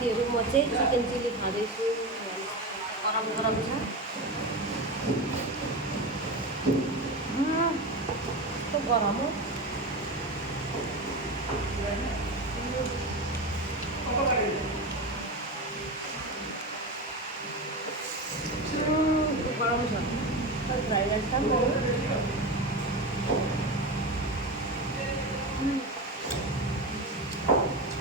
साथीहरू म चाहिँ चिकन चिल्ली खाँदैछु। गरम गरम छ। कस्तो गरम हो। गरम छ। Fry rice